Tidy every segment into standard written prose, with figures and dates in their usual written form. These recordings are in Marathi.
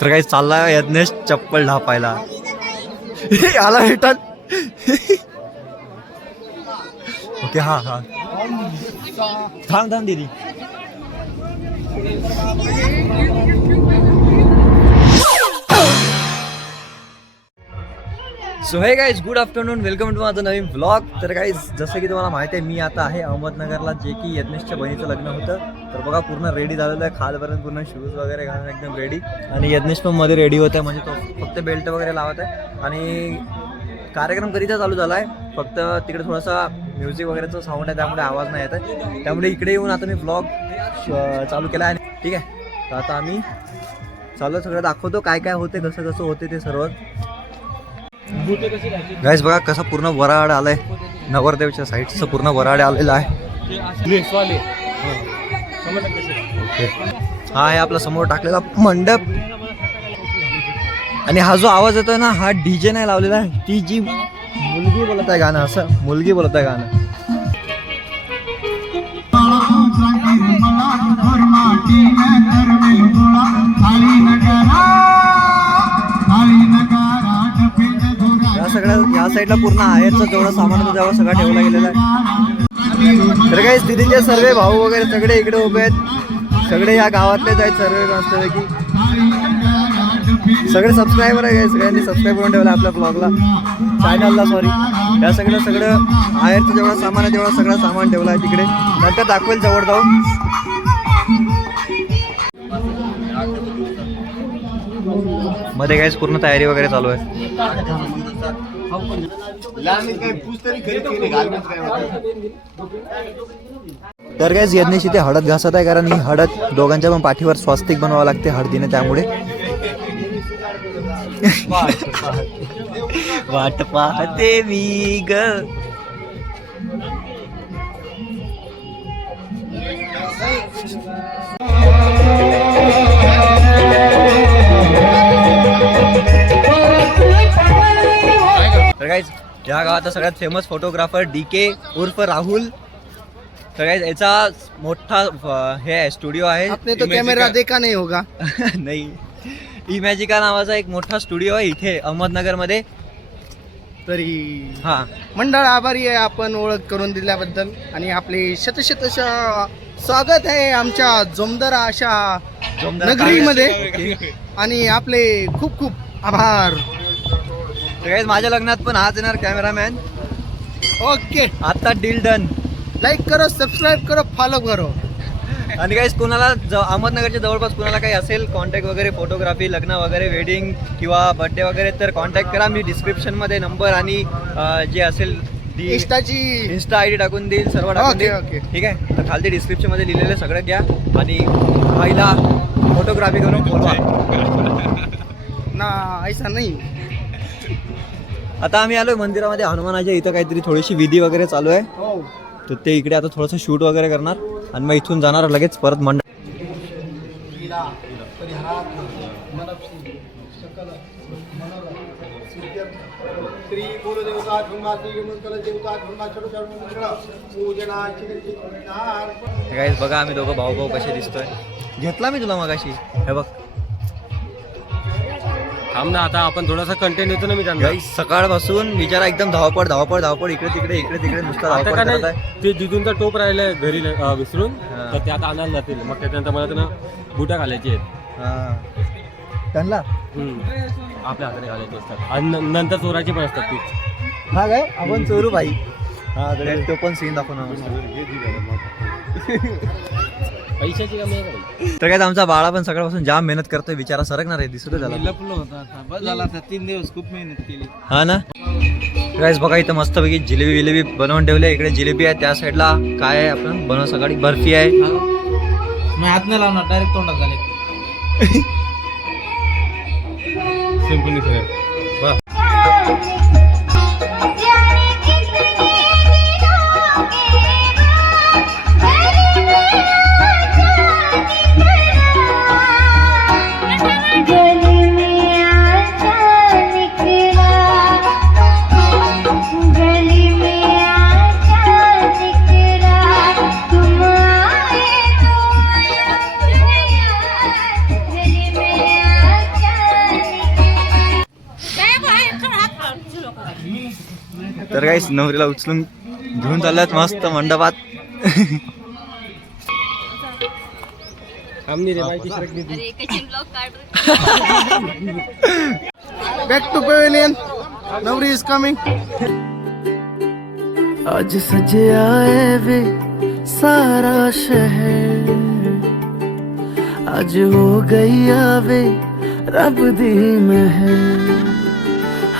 तर काही चालला यज्ञेश चप्पल ढापायला. आला रिटर्न. ओके हा हा थांब थांब दीदी. So hey guys good afternoon, welcome to माझं नवीन व्लॉग. तर गाईज जसं की तुम्हाला माहिती आहे, मी आता आहे अहमदनगरला, जे की यज्ञेशच्या बहिणीचं लग्न होतं. तर बघा पूर्ण रेडी झालेलं आहे, खालपर्यंत पूर्ण शूज वगैरे घालून एकदम रेडी. आणि यज्ञेश पण मध्ये रेडी होत आहे, म्हणजे तो फक्त बेल्ट वगैरे लावत आहे. आणि कार्यक्रम कधीचा चालू झाला आहे, फक्त तिकडे थोडासा म्युझिक वगैरेचं साऊंड आहे, त्यामुळे आवाज नाही येत आहे. त्यामुळे इकडे येऊन आता मी व्लॉग चालू केला आहे. ठीक आहे, तर आता आम्ही चालू सगळं दाखवतो काय काय होते, कसं कसं होते ते सर्व. गाईस बघा कसं पूर्ण वराड आलंय, नवरदेवच्या साईडचं पूर्ण वराड आलेलं आहे. हा आहे आपला समोर टाकलेला मंडप. आणि हा जो आवाज येतोय ना, हा डीजे नाही लावलेला आहे, ती जी मुलगी बोलत आहे गाणं, असं मुलगी बोलत आहे गाणं. या साईडला पूर्ण आहेरचं जेवढं सामान होतं तेवढं सगळं ठेवलं गेलेलं आहे. तर काही दीदीचे सर्व भाऊ वगैरे सगळे इकडे उभे आहेत, सगळे या गावातलेच आहेत सर्व मस्तपैकी. सगळे सबस्क्रायबर आहे, सगळ्यांनी सबस्क्राईब करून ठेवलं आपल्या ब्लॉगला, चॅनलला सॉरी. या सगळं आहेरचं जेवढं सामान आहे तेवढं सगळं सामान ठेवलं आहे तिकडे, नंतर दाखवेल जवळ जाऊन. मध्ये काहीच पूर्ण तयारी वगैरे चालू आहे. तर काहीच यज्ञेश इथे हळद घासत आहे, कारण ही हळद दोघांच्या पण पाठीवर स्वास्तिक बनवावं लागते हळदीने, त्यामुळे. वाट पाहते मी ग. तर गाइस या गावाचा सगळ्यात फेमस फोटोग्राफर DK उर्फ राहुल. तर गाइस याचा मोठा हे आहे, स्टुडिओ आहे. आपने तो कॅमेरा देखा नाही होगा. नाही, इमॅजिका नावाचा एक मोठा स्टुडिओ आहे इथे अहमदनगर मध्ये. तरी हा मंडळ आभारी आहे आपण ओळख करून दिल्याबद्दल, आणि आपले शतशत स्वागत आहे आमच्या जोमदार अशा नगरीमध्ये, आणि आपले खूप खूप आभार. तर माझ्या लग्नात पण हाच येणार कॅमेरामॅन. ओके, आता डील डन. लाईक करो, सबस्क्राईब करो, फॉलो करो. आणि काही कोणाला अहमदनगरच्या जवळपास कोणाला काही असेल कॉन्टॅक्ट वगैरे, फोटोग्राफी, लग्न वगैरे, वेडिंग किंवा बर्थडे वगैरे, तर कॉन्टॅक्ट करा. मी डिस्क्रिप्शनमध्ये नंबर आणि जे असेल इंस्टा ID टाकून देईल, सर्व टाकून देईल. ठीक आहे, तर खालती डिस्क्रिप्शनमध्ये लिहिलेलं सगळं घ्या आणि आईला फोटोग्राफी करून बोलवा ना, ऐसा नाही. आता आम्ही आलोय मंदिरामध्ये हनुमानाच्या इथं, काहीतरी थोडीशी विधी वगैरे चालू आहे. तर ते इकडे आता थोडंसं शूट वगैरे करणार आणि मग इथून जाणार लगेच परत मंडळ. गाईस बघा आम्ही दोघं भाऊ भाऊ कसे दिसतोय. घेतला मी तुला मगाशी, हे बघ. थांब ना, आता आपण थोडासा कंटेंट येतो ना. मी त्यांना सकाळपासून विचारा, एकदम धावपळ धावपळ धावपळ, इकडे तिकडे नुसतं धावपळ करत आहे. ते जिथूनचा टोप राहिलाय घरी विसरून, तर ते आता आणायला जातील. मग त्याच्यानंतर मला त्यांना बुटा घालायची आहेत. त्यांना आपल्या हाताने घालायचे असतात, आणि नंतर चोराचे पण असतात तीच. हा काय आपण चोरू बाई. हा तो पण सीन दाखवणार. पैशाची कमी आहे. तर काय आमचा बाळा पण सकाळपासून जाम मेहनत करतोय, बिचारा सरकणार आहे, दिसत झाला. लपलो होता 3 दिवस खूप मेहनत केली. हा ना. गाईस बघा इथं मस्तपैकी जिलेबी बनवून ठेवले. इकडे जिलेबी आहे, त्या साईडला काय आहे आपण बनव सकाळी बर्फी आहे. मी हात नाही लावणार, डायरेक्ट तोंडात झाले. सिंपली सगळं. गली में तर काहीच नवरीला उचलून घेऊन चालल्यात मस्त मंडपात. Back to pavilion. नवरी इज कमिंग. आज सजे आए वे सारा शहर, आज हो गई आवे रब दी महर.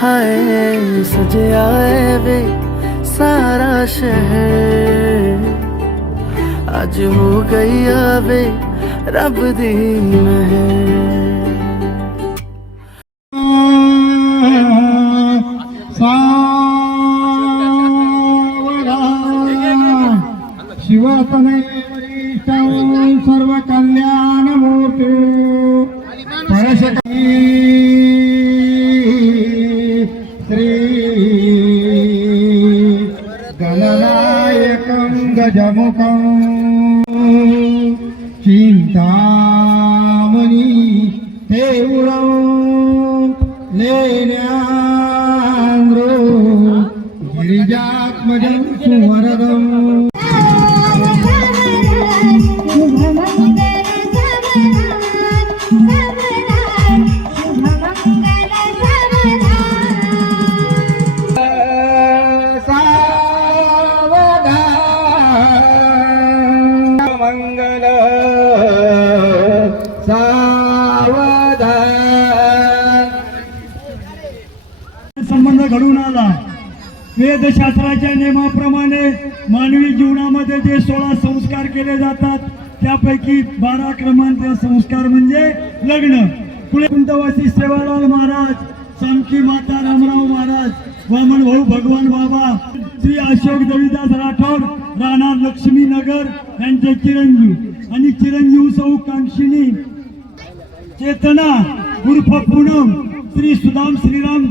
हाय सजे आए वे सारा शहर, आज हो गई आवे रब दी महर. शिवतनय वरिष्ठं सर्व कल्याण मूर्ति परशकी श्री गणनायकं गजमुखं चिंतामणि देऊळं लेण्यान्द्रो गिरिजात्मजं सुवरदम्. मंगल सावधान. संबंध घडून आला. वेदशास्त्राच्या नियमाप्रमाणे मानवी जीवनामध्ये जे 16 संस्कार केले जातात त्यापैकी 12 क्रमांक संस्कार म्हणजे लग्न. पुढे कुंतवासी सेवालाल महाराज, सामकी माता रामराव महाराज, वामन भाऊ भगवान बाबा, श्री अशोक देवीदास राठोड, राणा लक्ष्मीनगर यांचे चिरंजीव आणि चिरंजीव सौ कांक्षिणी चेतना उर्फ पूनम, श्री सुदाम श्रीराम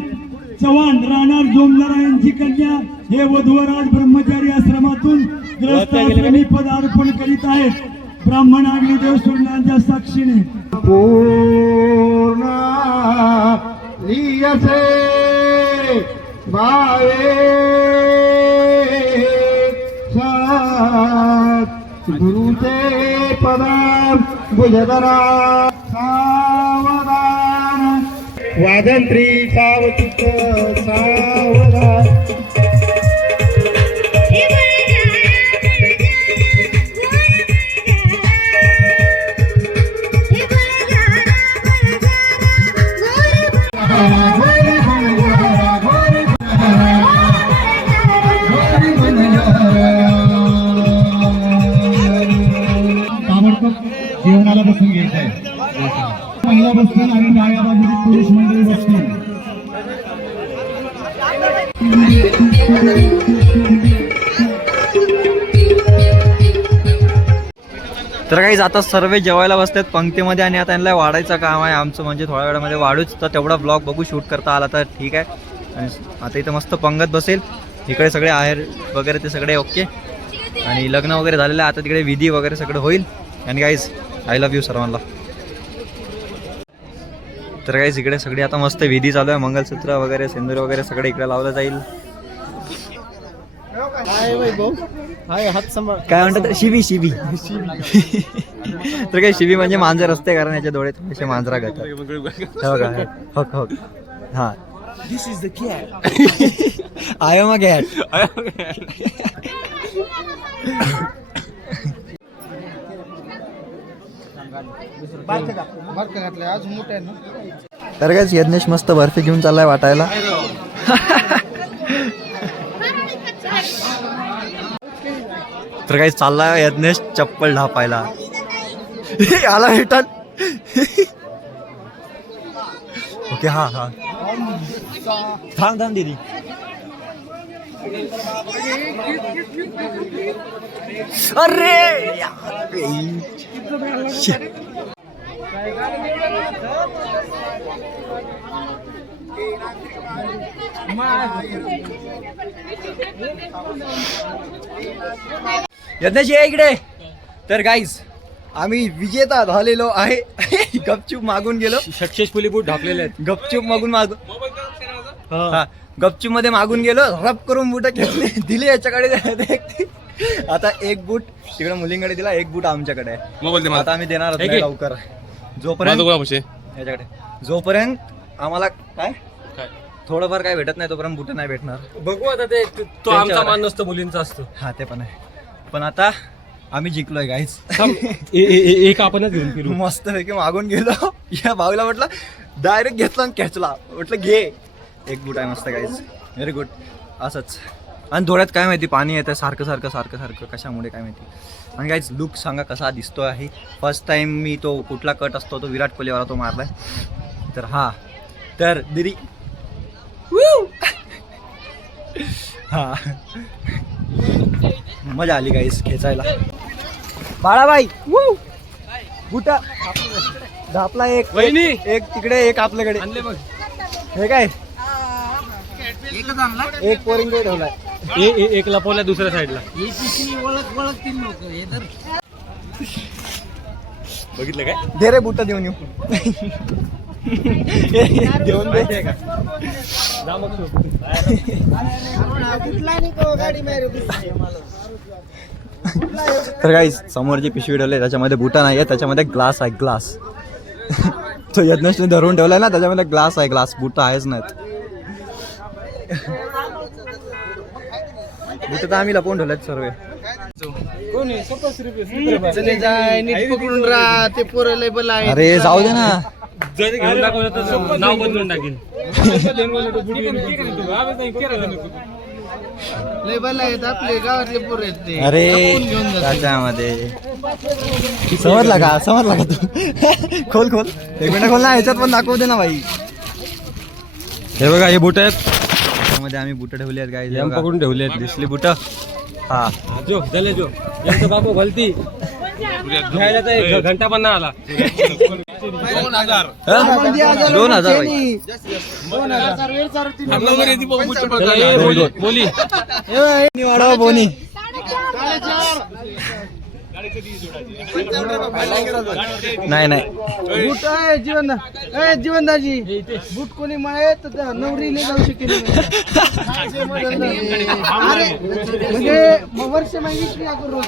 चव्हाण राहणार जोमदारा यांची कन्या हे वधूवर आज ब्रह्मचारी आश्रमातून ग्रस्त आश्रमी पदार्पण करीत आहेत. ब्राह्मण अग्निदेव सोडण्याच्या साक्षीने पूर्ण लियसे भावे सात गुरुचे पदाम भुजधरा सावधान. वादंत्री सावचित सावधान. जेवणाला बसून घ्यायचं आहे. महिला बसतील आणि डाव्या बाजूला पुरुष मंडळी बसतील. तर काही आता सर्व जेवायला बसतात पंक्तीमध्ये आणि आता यांना वाढायचं काम आहे आमचं. म्हणजे थोड्या वेळामध्ये वाढूच, तर तेवढा ब्लॉग बघू शूट करता आला तर ठीक आहे. आणि आता इथं मस्त पंगत बसेल. इकडे सगळे आहेर वगैरे ते सगळे ओके. आणि लग्न वगैरे झालेलं आहे. आता तिकडे विधी वगैरे सगळं होईल. आणि गाईज आय लव्ह यू सर्वांना. तर गाईज इकडे सगळे आता मस्त विधी चालू आहे. मंगलसूत्र वगैरे सिंदूर वगैरे सगळे इकडे लावलं जाईल. काय म्हणतात शिबी शिबी तर काय शिबी म्हणजे मांजर असते, कारण याच्या डोळे थोडेसे मांजरा घेतात. हक हक. हा this is the cat. I am a cat. तर काय यज्ञेश मस्त बर्फी घेऊन चाललाय वाटायला. तर काही चाललाय यज्ञेश चप्पल ढापायला. आला भेटल. ओके हा हा थांब थांब दीदी. अरे यज्ञेश ये इकडे. तर गाईज आम्ही विजेता झालेलो आहे. गपचूप मागून गेलो. सक्सेसफुली बूट ढापलेले आहेत. गपचूप मागून हा गपचूप मध्ये मागून गेलो, रप करून बुट घेतली, दिली याच्याकडे. आता एक बूट तिकडे मुलींकडे दिला, एक बूट आमच्याकडे आहे. आता आम्ही देणार आहोत नाही लवकर, जोपर्यंत याच्याकडे जोपर्यंत आम्हाला काय थोडंफार काय भेटत नाही तोपर्यंत बुट नाही भेटणार. बघू आता ते तो आमचा मान नसतो, मुलींचा असतो. हा ते पण आहे, पण आता आम्ही जिंकलोय गाईज. एक आपणच घेऊन फिरू. मस्त पैकी मागून गेलो, या भाऊला म्हटलं डायरेक्ट घेतला आणि कॅचला म्हटलं घे. एक बूट आहे मस्त गाईज, व्हेरी गुड. असंच आणि थोड्यात काय माहिती पाणी येतं सारखं सारखं सारखं सारखं कशामुळे काय माहिती. आणि गाईज लुक सांगा कसा दिसतो आहे. फर्स्ट टाइम मी तो कुठला कट असतो तो विराट कोहलीवाला तो मारलाय. तर हा तर दिदी हा मजा आली गाईस खेचायला. बाळाबाई बुटा धापला एक वहिनी एक तिकडे एक आपल्याकडे आणले बघ. हे काय एक पोरिंग ठेवलाय. एक लपवल्या दुसऱ्या साईडला. बघितलं काय दे रे बुटा देऊन येऊ. देऊन दे का जा मग तर काही समोर जी पिशवी ठेवली त्याच्यामध्ये बुटा नाही आहे, त्याच्यामध्ये ग्लास आहे. ग्लास तो यज्ञेशने धरून ठेवलाय ना, त्याच्यामध्ये ग्लास आहे. ग्लास बुटा आहेच नाहीत. बुटा तर आम्ही लपवून ठेवल्यात सर्व. चले जाय नीट पकडून राहा, ते पोरं लय बल आहे. अरे जाऊ दे ना, जर घेऊन दाखवलं तर नाव बदलून टाकेल. लय बल आहेत आपले गावातले पोरं आहेत ते. अरे लपवून घेऊन जातात. त्याच्यामध्ये समजला का तू? खोल खोल एक मिनिट खोल ना, ह्याच्यात पण दाखवू दे ना भाई. हे बघा हे बुट आहेत, त्यामध्ये आम्ही बुट ठेवली आहेत गाईज. एम पकडून ठेवले आहेत. दिसली बुट. हा जो चले जो यांचं बापू भलती घ्यायला तर घंटा पण नाही आला. 2000 भाई. बोली वाढवा बोनी. नाही नाही बूट आहे जीवनदाजी बूट कोणी माळे तर नवरीने जाऊ शकेल. अरे म्हणजे वर्ष मागितली आपण रोज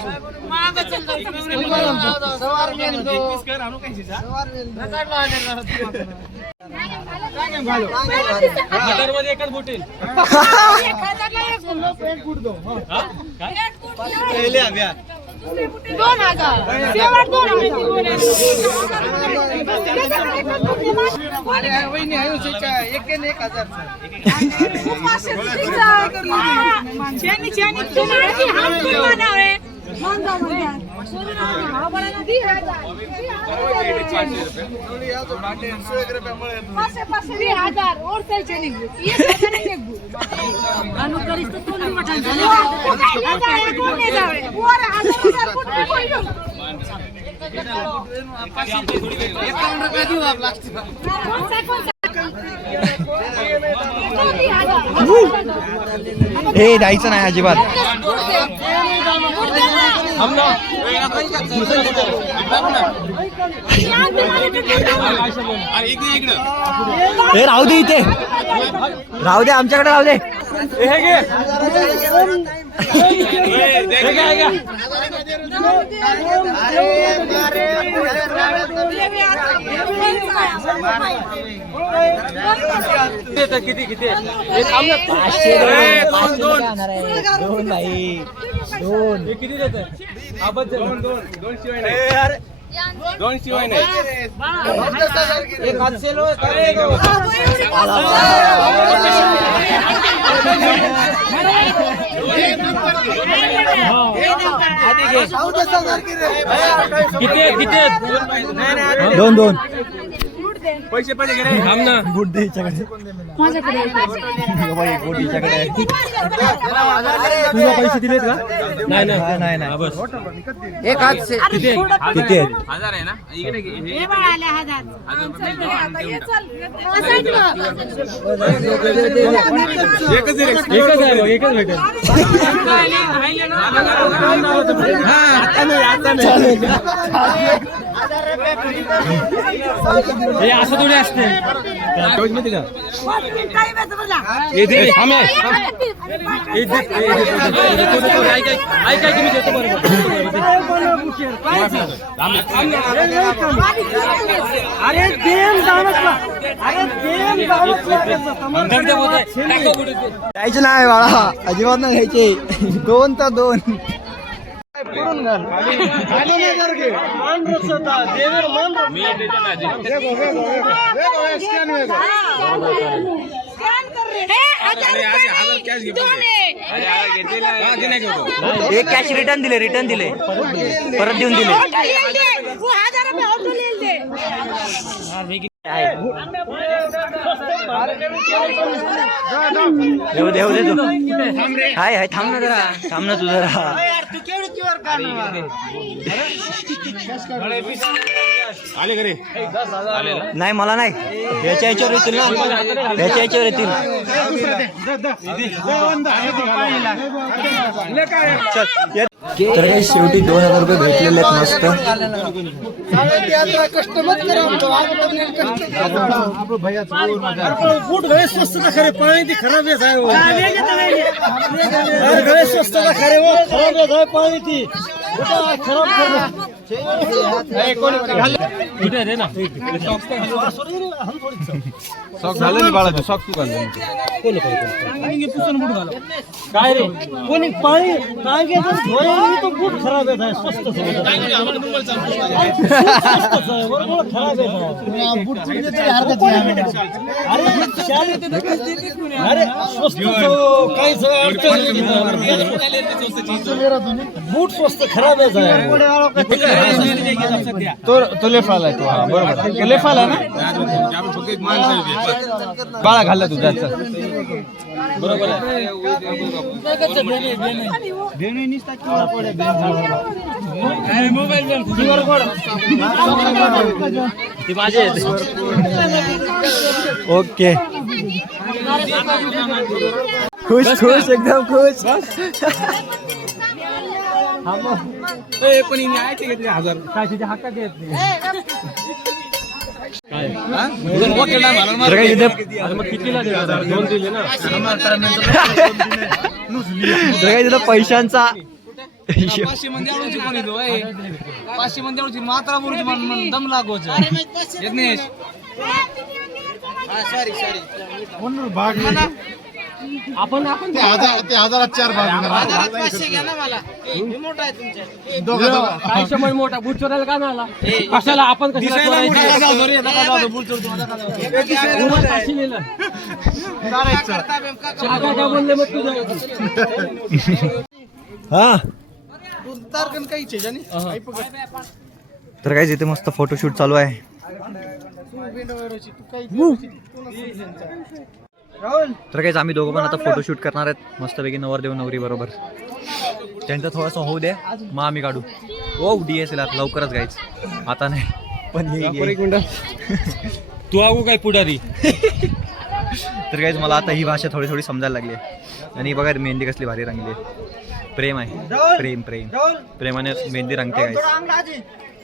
मध्ये एकच बुट येईल. वहिनी आयुष्याच्या 1,000 हे द्यायचं नाही अजिबात. हे राहू दे इथे, राहू दे आमच्याकडे राहू दे. किती किती किती देत दोन शिवाय नाही. किती दोन दोन पैसे पैसे घे थांब ना. बूट दे हिच्याकडे. बूट हिच्याकडे आहे. तुला पैसे दिलेत का? नाही नाही नाही नाही. बस एक हात से किती आहेत? 1000 आहे ना. इकडे एकच आहे, एकच भेटेल. हे असं थोडी असते द्यायचे नाही बाळा, अजिबात नाही घ्यायचे. 2 तर 2. पुढून घाल. एक कॅश रिटर्न दिले परत देऊन दिले. देऊ दे तू. हाय थांब ना तू जरा. नाही मला नाही, याच्यावर येतील ना, याच्यावर येतील. तर काही शेवटी 2000 रुपये भेटलेले आहेत मस्त. बूट गए स्वस्त का खरे, पानी थी खराब है वो. गए स्वस्त का खरे, वो खराब है पानी थी खराब. काय रे कोणी पाणी काय घ्यायचं तो बूट खराब आहे स्वस्त खराब आहे बूट अरे स्वस्त काहीच बूट स्वस्त खराब आहे. तो लेफाला आहे, तो बरोबर तो लेफाला ना बाळा घालला तू जास्त बरोबर आहे. ओके, खुश एकदम खुश. पैशांचा 500 मंदी मात्रा दम लागोच यज्ञेश आपण ते 1004 काय समज मोठा बूट चोरायला का नाही आला? कशाला आपण कशाला बोलले मग तुझ्या हा. तारकन काही तर काय इथे मस्त फोटोशूट चालू आहे. तर काहीच आम्ही दोघं पण आता फोटोशूट करणार आहेत मस्तपैकी नवरदेव नवरी बरोबर. त्यांचं थोडंसं होऊ द्या मग आम्ही काढू. ओ DSLR लवकरच गायच, आता नाही पण येईल. तू आगू काय पुढारी. तर काहीच मला आता ही भाषा थोडी थोडी समजायला लागली आहे. आणि बघा मेहंदी कसली भारी रंगली आहे. प्रेम आहे, प्रेम प्रेम प्रेमाने मेहंदी रंगते गायच,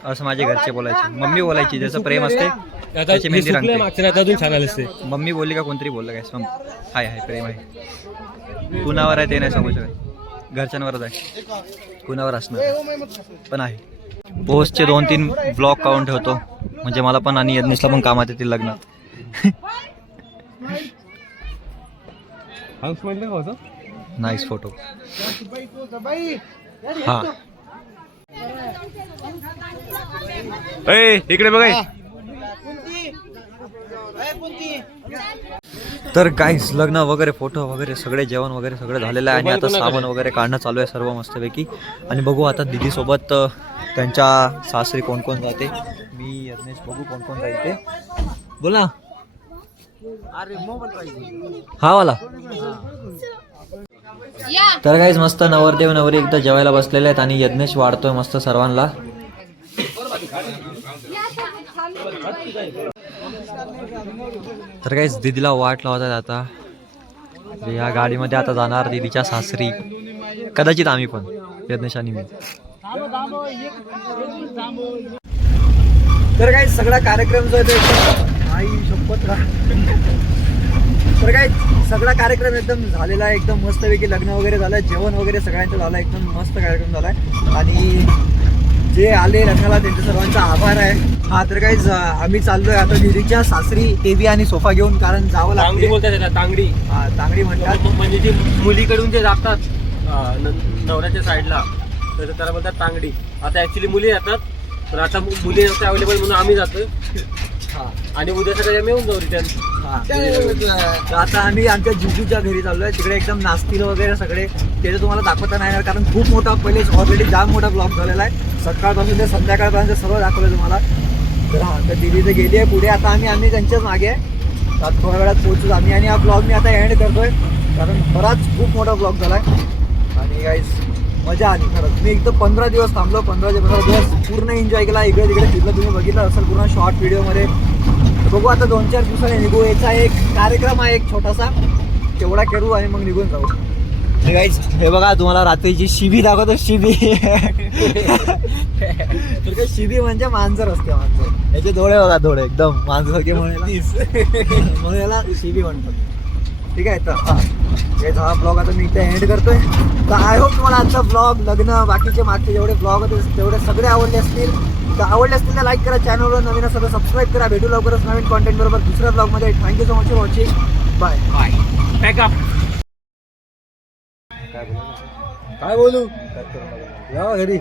असं माझे घरचे बोलायचे. मम्मी बोलायची जसं प्रेम असते त्याची मेहंदी रंगते. मम्मी बोलली का कोणतरी बोललं काय हाय प्रेम आहे. कुणावर आहे ते नाही सांगू शकत, घरच्यांवरच आहे, कुणावर असणार पण आहे. पोस्टचे 2-3 ब्लॉग काढून ठेवतो म्हणजे मला पण आणि यज्ञेशला पण कामात येतील लग्नात. Nice photo. हा इकडे बघा. तर गाईस लग्न वगैरे फोटो वगैरे सगळे जेवण वगैरे सगळं झालेलं आहे आणि आता साबण वगैरे काढणं चालू आहे सर्व मस्तपैकी. आणि बघू आता दीदी सोबत त्यांच्या सासरी कोण कोण जाते. मी यज्ञेश बघू कोण कोण जाईल ते. बोला. हा वाला. तर गाईस मस्त नवरदेव नवरी एकदा जेवायला बसलेले आहेत आणि यज्ञेश वाढतोय मस्त सर्वांना. तर गाईस दीदीला वाट लावतात आता. या गाडीमध्ये आता जाणार दीदीच्या सासरी, कदाचित आम्ही पण, यज्ञेश आणि मी. तर काय सगळा कार्यक्रम जो आहे तो एकदम आई शपथ का तर काय सगळा कार्यक्रम एकदम झालेला आहे, एकदम मस्तपैकी लग्न वगैरे झालं, जेवण वगैरे सगळ्यांचं झालं, एकदम मस्त कार्यक्रम झाला आहे. आणि जे आले लग्नाला त्यांच्या सर्वांचा आभार आहे. हा तर काही आम्ही चाललोय आता दिदीच्या सासरी टीव्ही आणि सोफा घेऊन, कारण जावं तांगडी लागते. बोलतात त्याला, तांगडी. हा तांगडी म्हणतात. म्हणजे जे मुलीकडून जे जातात नवऱ्याच्या साईडला तर त्याला बोलतात तांगडी. आता ऍक्च्युली मुली जातात, पण आता मुली नसते अवेलेबल म्हणून आम्ही जातो. हा आणि उद्या सकाळी आम्ही येऊन जाऊ रिटर्न. हा. तर आता आम्ही आमच्या जिजूच्या घरी चाललोय, तिकडे एकदम नाचतील वगैरे सगळे. ते तुम्हाला दाखवता नाही येणार, कारण खूप मोठा पहिले ऑलरेडी जाम मोठा ब्लॉग झालेला आहे. सकाळपासून ते संध्याकाळपर्यंत सर्व दाखवलं तुम्हाला. तर हा तर दिदी तर गेली आहे पुढे, आता आम्ही त्यांच्याच मागे आहे. तर थोड्या वेळात पोहोचू आम्ही. आणि हा ब्लॉग मी आता एंड करतोय, कारण बराच खूप मोठा ब्लॉग झाला आहे. आणि गाईज मजा आली खरंच. मी एकदम 15 दिवस थांबलो, 15 दिवस पूर्ण एन्जॉय केला. इकडे तिकडे फिरलं, तुम्ही बघितलं असेल पूर्ण शॉर्ट व्हिडिओमध्ये. बघू आता 2-4 दिवसांनी निघू. याचा एक कार्यक्रम आहे एक छोटासा, तेवढा करू आणि मग निघून जाऊ. गाईज हे बघा तुम्हाला रात्रीची शिबी दाखवतो. शिबी तर काय शिबी म्हणजे मांजर असते. मांजर याचे डोळे बघा, डोळे एकदम मांजर म्हणून याला शिबी म्हणतात. ठीक आहे. तर हा ब्लॉग आता मी इथे एंड करतोय. तर आय होप तुम्हाला आजचा ब्लॉग, लग्न, बाकीचे मागचे जेवढे ब्लॉग होते तेवढे सगळे आवडले असतील. तर आवडले असतील तर लाईक करा, चॅनलवर नवीन असेल तर सबस्क्राईब करा. भेटू लवकरच नवीन कॉन्टेंट बरोबर दुसऱ्या ब्लॉगमध्ये. Thank you so much for watching. Bye bye. Pack up. काय बोलू या घरी.